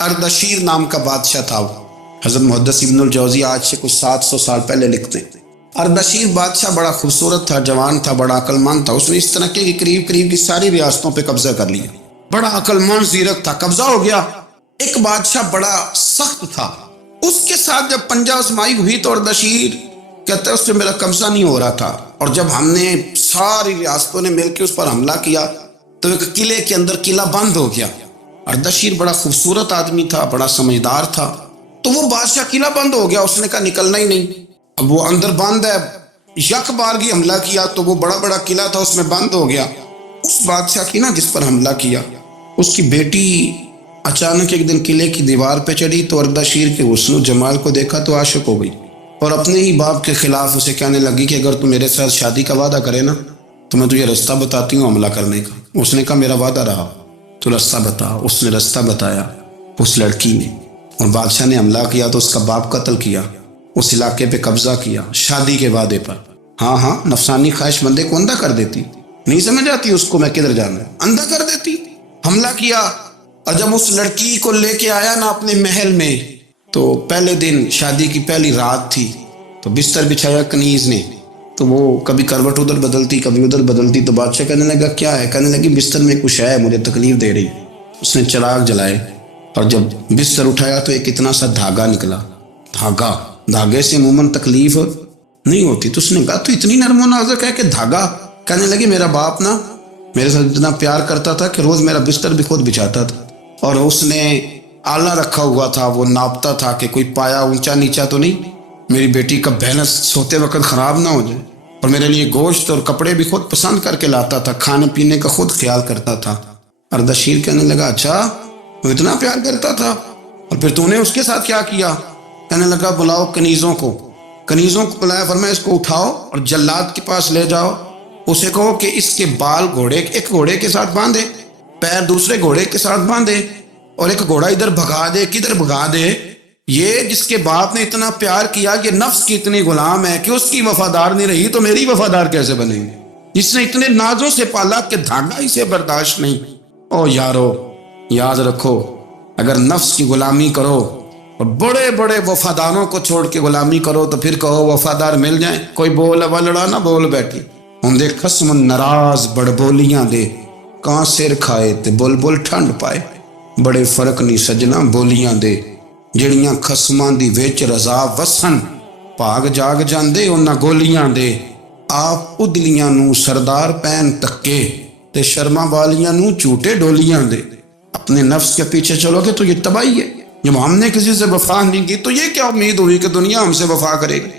Ardashir نام کا بادشاہ تھا. حضرت محدث ابن الجوزی آج سے کچھ 700 سال پہلے لکھتے ہیں اردشیر بادشاہ بڑا خوبصورت تھا، جوان تھا، بڑا عقل مند تھا. اس نے اس طرح کے قریب قریب کی ساری ریاستوں پہ قبضہ کر لیا. بڑا عقل مند زیرک تھا، قبضہ ہو گیا. ایک بادشاہ بڑا سخت تھا، اس کے ساتھ جب پنجہ آزمائی ہوئی تو اردشیر کہتا ہے اس سے میرا قبضہ نہیں ہو رہا تھا. اور جب ہم نے ساری ریاستوں نے مل کے اس پر حملہ کیا تو ایک قلعے کے اندر قلعہ بند ہو گیا. اردشیر بڑا خوبصورت آدمی تھا، بڑا سمجھدار تھا، تو وہ بادشاہ قلعہ بند ہو گیا. اس نے کہا نکلنا ہی نہیں. اب وہ اندر بند ہے، یک بارگی حملہ کیا تو وہ بڑا بڑا قلعہ تھا اس میں بند ہو گیا. اس بادشاہ کی نا جس پر حملہ کیا اس کی بیٹی اچانک ایک دن قلعے کی دیوار پہ چڑھی تو اردشیر کے حسن و جمال کو دیکھا تو عاشق ہو گئی اور اپنے ہی باپ کے خلاف اسے کہنے لگی کہ اگر تو میرے ساتھ شادی کا وعدہ کرے نا تو میں تجھے رستہ بتاتی ہوں حملہ کرنے کا. اس نے کہا میرا وعدہ رہا، تو رستہ بتا. اس نے رستہ بتایا اس لڑکی نے، اور بادشاہ نے حملہ کیا تو اس کا باپ قتل کیا، اس علاقے پہ قبضہ کیا شادی کے وعدے پر. ہاں نفسانی خواہش بندے کو اندھا کر دیتی، نہیں سمجھ آتی اس کو میں کدھر جانا ہے، اندھا کر دیتی. حملہ کیا اور جب اس لڑکی کو لے کے آیا نا اپنے محل میں تو پہلے دن شادی کی پہلی رات تھی تو بستر بچھایا کنیز نے، تو وہ کبھی کروٹ ادھر بدلتی کبھی ادھر بدلتی. تو بادشاہ کہنے لگا کیا ہے؟ کہنے لگی بستر میں کچھ ہے مجھے تکلیف دے رہی. اس نے چراغ جلائے اور جب بستر اٹھایا تو ایک اتنا سا دھاگا نکلا. دھاگے سے عموماً تکلیف نہیں ہوتی. تو اس نے کہا تو اتنی نرم و نازک ہے کہ دھاگا. کہنے لگی میرا باپ نا میرے ساتھ اتنا پیار کرتا تھا کہ روز میرا بستر بھی خود بچھاتا تھا، اور اس نے آلہ رکھا ہوا تھا، وہ ناپتا تھا کہ کوئی پایا اونچا نیچا تو نہیں، میری بیٹی کا بیلنس سوتے وقت خراب نہ ہو جائے. اور میرے لیے گوشت اور کپڑے بھی خود پسند کر کے لاتا تھا، کھانے پینے کا خود خیال کرتا تھا. اردشیر کہنے لگا اچھا وہ اتنا پیار کرتا تھا، اور پھر تو نے اس کے ساتھ کیا کیا؟ کہنے لگا بلاؤ کنیزوں کو بلایا، فرمایا اس کو اٹھاؤ اور جلاد کے پاس لے جاؤ. اسے کہو کہ اس کے بال ایک گھوڑے کے ساتھ باندھے، پیر دوسرے گھوڑے کے ساتھ باندھے، اور ایک گھوڑا ادھر بھگا دے. کدھر بھگا دے؟ یہ جس کے باپ نے اتنا پیار کیا، یہ نفس کی اتنی غلام ہے کہ اس کی وفادار نہیں رہی تو میری وفادار کیسے بنے گی؟ جس نے اتنے نازوں سے پالا کہ دھاگا اسے برداشت نہیں. او یارو یاد رکھو، اگر نفس کی غلامی کرو اور بڑے بڑے وفاداروں کو چھوڑ کے غلامی کرو تو پھر کہو وفادار مل جائیں. کوئی بول لڑا نہ بول بیٹھی ہوں دے خصم ناراض بڑ بولیاں دے، کان سر کھائے تے بل ٹھنڈ پائے. بڑے فرق نہیں سجنا بولیاں دے، جڑیاں خصماں دی وچ رضا وسن، بھاگ جاگ جاندے انہاں گولیاں دے. آپ ادلیاں نو سردار پین تکے تے شرما والیاں نو جھوٹے ڈولیاں دے. اپنے نفس کے پیچھے چلو گے تو یہ تباہی ہے. جب ہم نے کسی سے وفا نہیں کی تو یہ کیا امید ہوئی کہ دنیا ہم سے وفا کرے گی؟